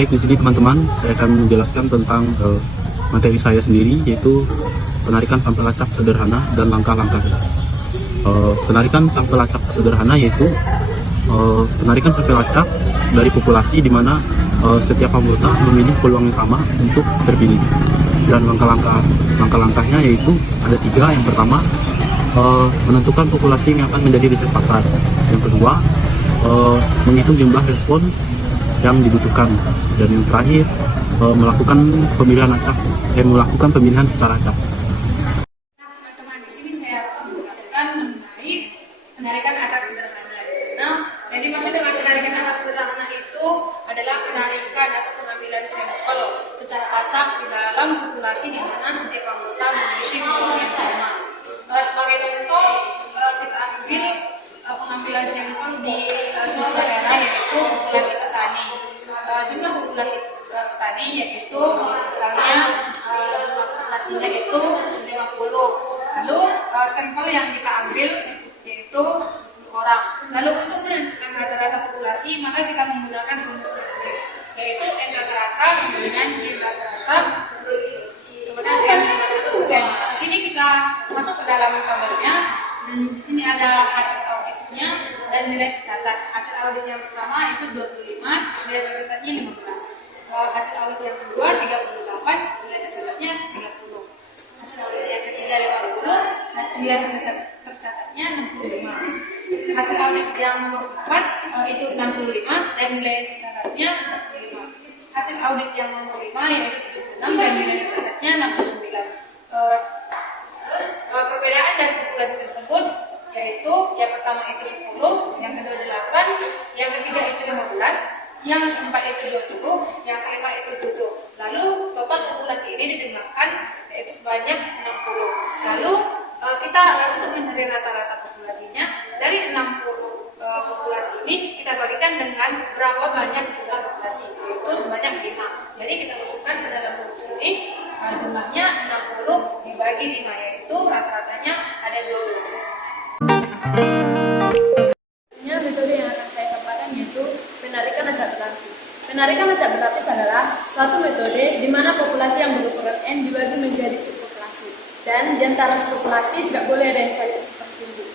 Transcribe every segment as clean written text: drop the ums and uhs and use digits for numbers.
Baik, di sini teman-teman, saya akan menjelaskan tentang materi saya sendiri, yaitu penarikan sampel acak sederhana dan langkah-langkahnya. Penarikan sampel acak sederhana yaitu penarikan sampel acak dari populasi di mana setiap anggota memilih peluang yang sama untuk terpilih. Dan langkah-langkahnya yaitu ada 3. Yang pertama, menentukan populasi yang akan menjadi riset pasar. Yang kedua, menghitung jumlah respon yang dibutuhkan, dan yang terakhir melakukan pemilihan secara acak. Nah, teman-teman, di sini saya menjelaskan mengenai penarikan acak sederhana. Nah, yang dimaksud dengan penarikan acak sederhana itu adalah penarikan atau pengambilan sampel secara acak di dalam populasi di mana setiap anggota memiliki peluang yang sama. Sebagai contoh, kita ambil pengambilan sampel di suatu daerah, yaitu populasi petani. Jumlah populasi petani yaitu misalnya jumlah populasinya itu 50. Lalu sampel yang kita ambil yaitu 10 orang. Lalu untuk menentukan rata-rata populasi, maka kita menggunakan rumus sampling, yaitu N rata-rata sama dengan Y rata-rata sama dengan N rata-rata. Di sini kita masuk ke dalam tabelnya, dan di sini ada hasil auditnya dan nilai tercatat. Hasil audit yang pertama itu 25, nilai tercatatnya 15. Hasil audit yang kedua 38, nilai tercatatnya 30. Hasil audit yang ketiga 50, nilai tercatatnya 65. Hasil audit yang nomor 4 itu 65 dan nilai tercatatnya 45. Hasil audit yang nomor 5 yaitu 76 dan nilai tercatatnya 69. Terus perbedaan dari populasi tersebut yaitu yang pertama itu 10, yang kedua 8, yang ketiga itu 15, yang keempat itu 20, yang kelima itu 7. Lalu total populasi ini dijumlahkan yaitu sebanyak 60. Lalu kita untuk mencari rata-rata populasinya, dari 60 populasi ini kita bagikan dengan berapa banyak jumlah populasi, yaitu sebanyak 5. Jadi kita masukkan ke dalam rumus ini, jumlahnya 60 dibagi 5, yaitu rata-ratanya ada 12. Metode yang akan saya sampaikan yaitu penarikan acak berlapis. Penarikan acak berlapis adalah suatu metode di mana populasi yang berukuran N dibagi menjadi subpopulasi, dan di antara subpopulasi tidak boleh ada yang saling tumpang tindih.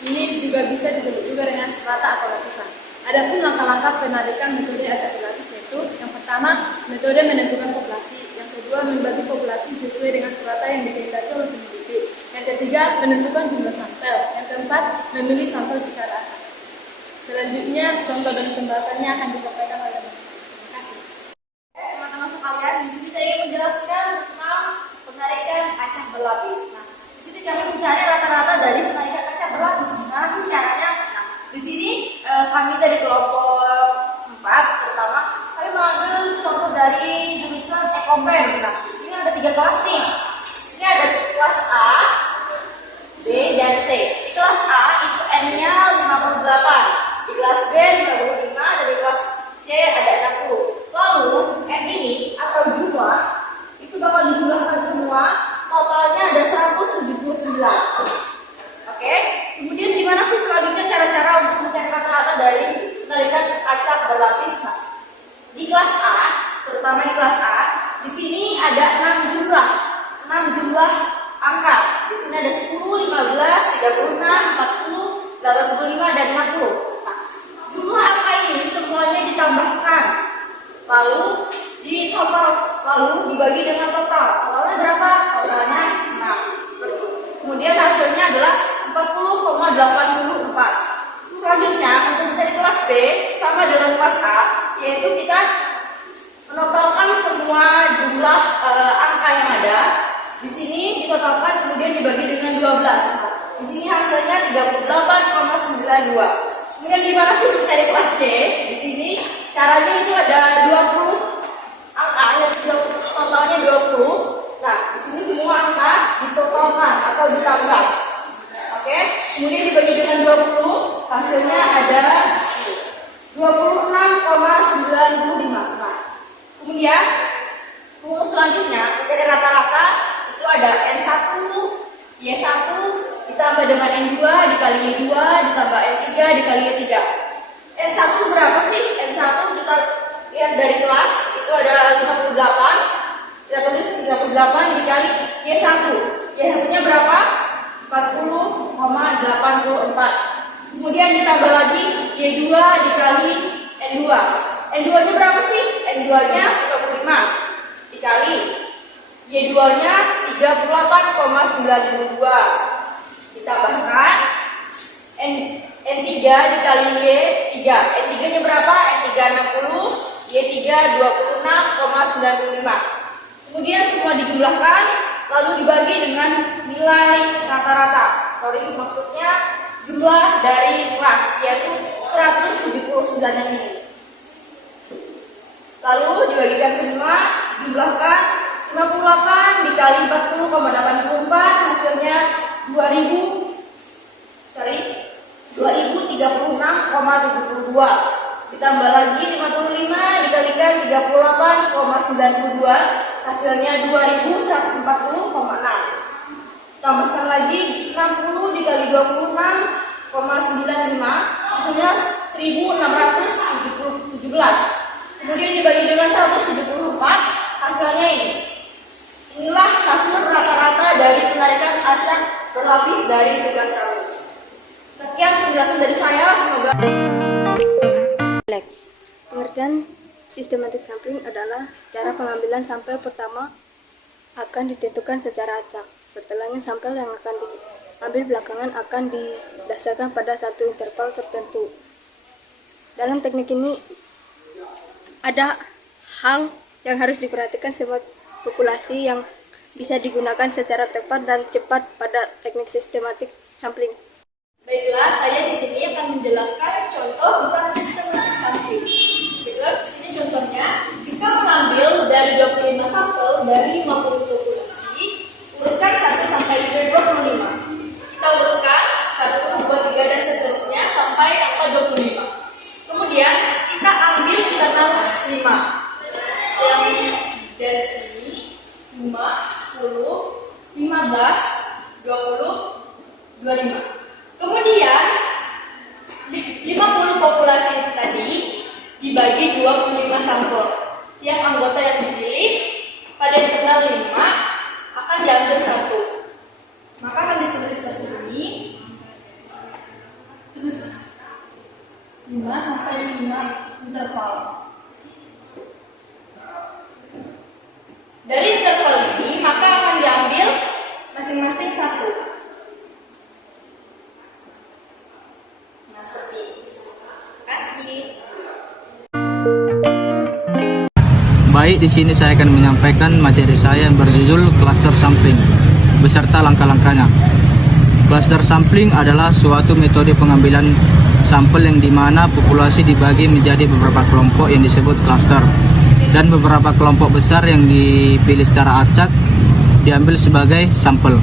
Ini juga bisa disebut juga dengan strata atau lapisan. Adapun langkah-langkah penarikan metode acak berlapis yaitu yang pertama, metode menentukan populasi. Yang kedua, membagi populasi sesuai dengan strata yang dikehendaki oleh peneliti. Yang ketiga, menentukan jumlah sampel. Yang keempat, memilih sampel secara acak. Selanjutnya, contoh dan pembahasannya akan disampaikan oleh teman-teman. Terima kasih. Teman-teman sekalian, di sini saya ingin menjelaskan tentang penarikan acak berlapis. Nah, di sini kami mencari rata-rata dari penarikan acak berlapis. Gimana sih caranya? Nah, di sini kami dari kelompok 4, pertama kami mengambil contoh dari jurusan Ekoprem. Nah, di sini ada 3 kelas nih. Ini ada kelas A, B, dan C. Di kelas A itu N-nya 58, di kelas B 55, dan di kelas C ada 60. Lalu N ini atau jumlah itu bakal dijumlahkan semua, totalnya ada 179. Oke, kemudian gimana sih selanjutnya cara-cara untuk mencari rata-rata dari penarikan acak berlapis? Nah, di kelas A, terutama di kelas A, di sini ada 6 jumlah angka. Di sini ada 10, 15, 36, 40, 85, dan 60. Nah, jumlah angka ini semuanya ditambahkan, lalu dibagi dengan total. Totalnya berapa? Totalnya 6. Kemudian hasilnya adalah 40,84. Selanjutnya untuk mencari kelas B sama dengan kelas A, yaitu kita menotalkan semua jumlah angka yang ada. Di sini ditotalkan kemudian dibagi dengan 12. Di sini hasilnya 38,92. Kemudian gimana sih mencari kelas C? Di sini caranya itu ada 20 angka yang totalnya 20. Nah, di sini semua angka ditotalkan atau ditambah. Oke, kemudian dibagi dengan 20, hasilnya ada 26,95. Nah, kemudian rumus selanjutnya mencari rata-rata itu ada N1, Y1 ditambah dengan N2 dikali Y2 ditambah N3 dikali Y3. N1 berapa sih? N1 kita lihat dari kelas berapa? 40,84. Kemudian ditambah lagi Y2 dikali N2. N2-nya berapa sih? N2-nya 25 dikali Y2-nya 38,92. Ditambahkan N3 dikali Y3. N3-nya berapa? N3 60, Y3 26,95. Kemudian semua dijumlahkan lalu dibagi dengan nilai rata-rata. Maksudnya jumlah dari kelas, yaitu 179 yang ini. Lalu dibagikan semua, dijumlahkan 58 dikali 40,84 hasilnya 2036,72. Ditambah lagi 55 dikalikan 38,92 hasilnya 2140,6. Tambahkan lagi 60 dikali 26,95 hasilnya 1617. Kemudian dibagi dengan 174 hasilnya ini. Inilah hasil rata-rata dari penarikan acak berlapis dari tugas kami. Sekian penjelasan dari saya, semoga. Pengertian sistematik sampling adalah cara pengambilan sampel pertama akan ditentukan secara acak. Setelahnya sampel yang akan diambil belakangan akan didasarkan pada satu interval tertentu. Dalam teknik ini ada hal yang harus diperhatikan sebab populasi yang bisa digunakan secara tepat dan cepat pada teknik sistematik sampling. Baiklah, saya di sini akan menjelaskan contoh tentang sistematik sampling. Baiklah, di sini contohnya, jika mengambil dari 25 sampel dari 50 populasi, urutkan 1 sampai 25. Kita urutkan 1, 2, 3 dan seterusnya sampai angka 25. Kemudian kita ambil internal 5. Yang dari sini 5, 10, 15, 20, 25. Kemudian 50 populasi tadi dibagi 25 sampel. Tiap anggota yang dipilih pada internal 5 akan diambil 1. Maka akan ditulis seperti ini. Terus 5 sampai 5 interval. Dari interval ini maka akan diambil masing-masing 1. Nah, seperti ini. Terima kasih. Baik, di sini saya akan menyampaikan materi saya yang berjudul cluster sampling beserta langkah-langkahnya. Cluster sampling adalah suatu metode pengambilan sampel yang dimana populasi dibagi menjadi beberapa kelompok yang disebut cluster, dan beberapa kelompok besar yang dipilih secara acak diambil sebagai sampel.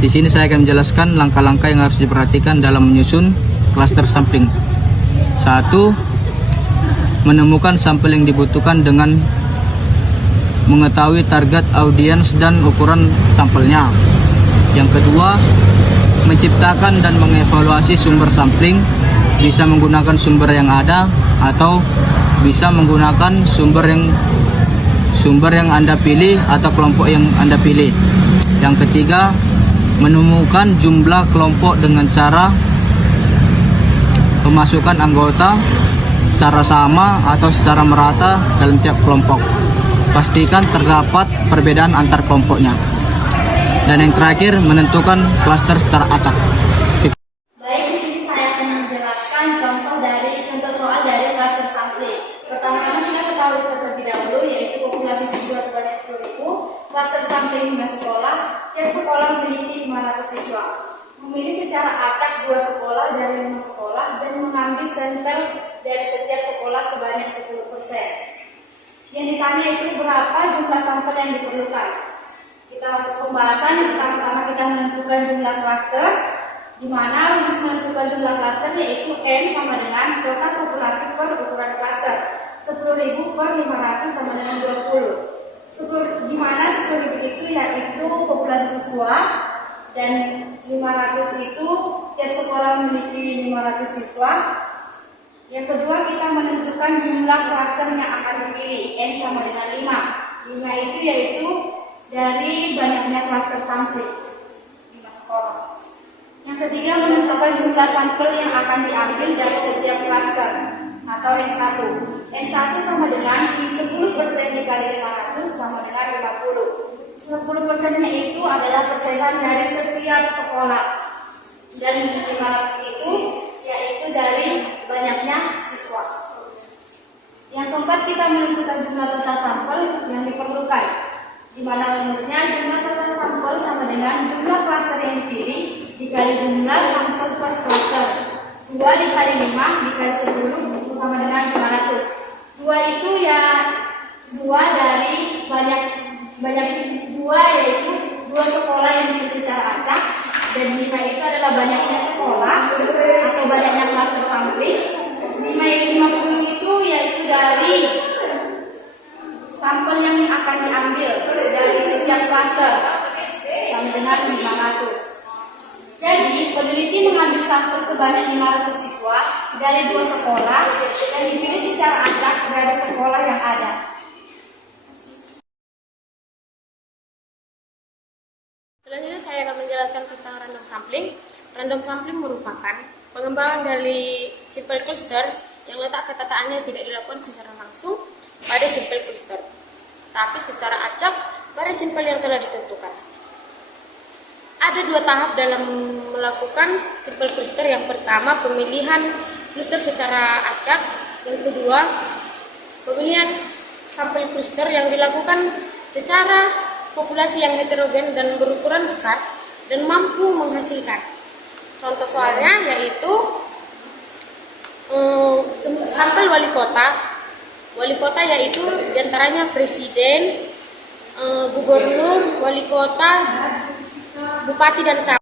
Di sini saya akan menjelaskan langkah-langkah yang harus diperhatikan dalam menyusun cluster sampling. 1. Menemukan sampel yang dibutuhkan dengan mengetahui target audiens dan ukuran sampelnya. Yang kedua, menciptakan dan mengevaluasi sumber sampling, bisa menggunakan sumber yang ada atau bisa menggunakan sumber yang Anda pilih atau kelompok yang Anda pilih. Yang ketiga, menemukan jumlah kelompok dengan cara memasukkan anggota secara sama atau secara merata dalam tiap kelompok. Pastikan terdapat perbedaan antar kelompoknya. Dan yang terakhir, menentukan klaster secara acak. Baik, di sini saya akan menjelaskan contoh soal dari cluster sampling. Pertama-tama kita ketahui terlebih dahulu, yaitu populasi siswa sebanyak 10.000, cluster sampling hingga sekolah. Tiap sekolah memiliki 500 siswa. Memilih secara acak 2 sekolah dari 5 sekolah dan mengambil sampel dari setiap sekolah sebanyak 10%. Yang ditanya itu berapa jumlah sampel yang diperlukan. Kita masuk pembahasan. Yang pertama kita menentukan jumlah klaster, di mana rumus menentukan jumlah klaster yaitu N sama dengan total populasi per ukuran klaster. 10.000 per 500 sama dengan 20. Di mana 10.000 itu yaitu populasi siswa dan 500 itu tiap sekolah memiliki 500 siswa. Yang kedua, kita menentukan jumlah klaster yang akan dipilih, N sama dengan 5. 5 itu yaitu dari banyaknya klaster sampling 5 sekolah. Yang ketiga, menentukan jumlah sampel yang akan diambil dari setiap klaster atau N1. N1 sama dengan 10% dikali 500 sama dengan 50. 10%-nya itu adalah persenan dari setiap sekolah. Dan 500 itu yaitu dari banyaknya siswa. Yang keempat, kita menentukan jumlah total sampel yang diperlukan, di mana rumusnya jumlah total sampel sama dengan jumlah klaster yang dipilih dikali jumlah sampel per klaster. 2 dikali 5 dikali 10 sama dengan 500. 2 itu ya 2 dari banyak 2 yaitu 2 sekolah yang dipilih secara acak, dan 5 itu adalah banyaknya sekolah atau banyaknya klaster sampling. 50 itu yaitu dari sampel yang akan diambil dari setiap klaster sama dengan 500. Jadi, peneliti mengambil sampel sebanyak 500 siswa dari 2 sekolah dan dipilih secara acak dari sekolah yang ada. Selanjutnya saya akan menjelaskan tentang random sampling. Random sampling merupakan pengembangan dari simple cluster yang letak ketataannya tidak dilakukan secara langsung pada simple cluster, tapi secara acak pada simple yang telah ditentukan. Ada 2 tahap dalam melakukan simple cluster. Yang pertama, pemilihan cluster secara acak. Yang kedua, pemilihan sampel cluster yang dilakukan secara populasi yang heterogen dan berukuran besar dan mampu menghasilkan. Contoh soalnya yaitu sampel wali kota. Wali kota yaitu diantaranya presiden, gubernur, wali kota, bupati dan camat.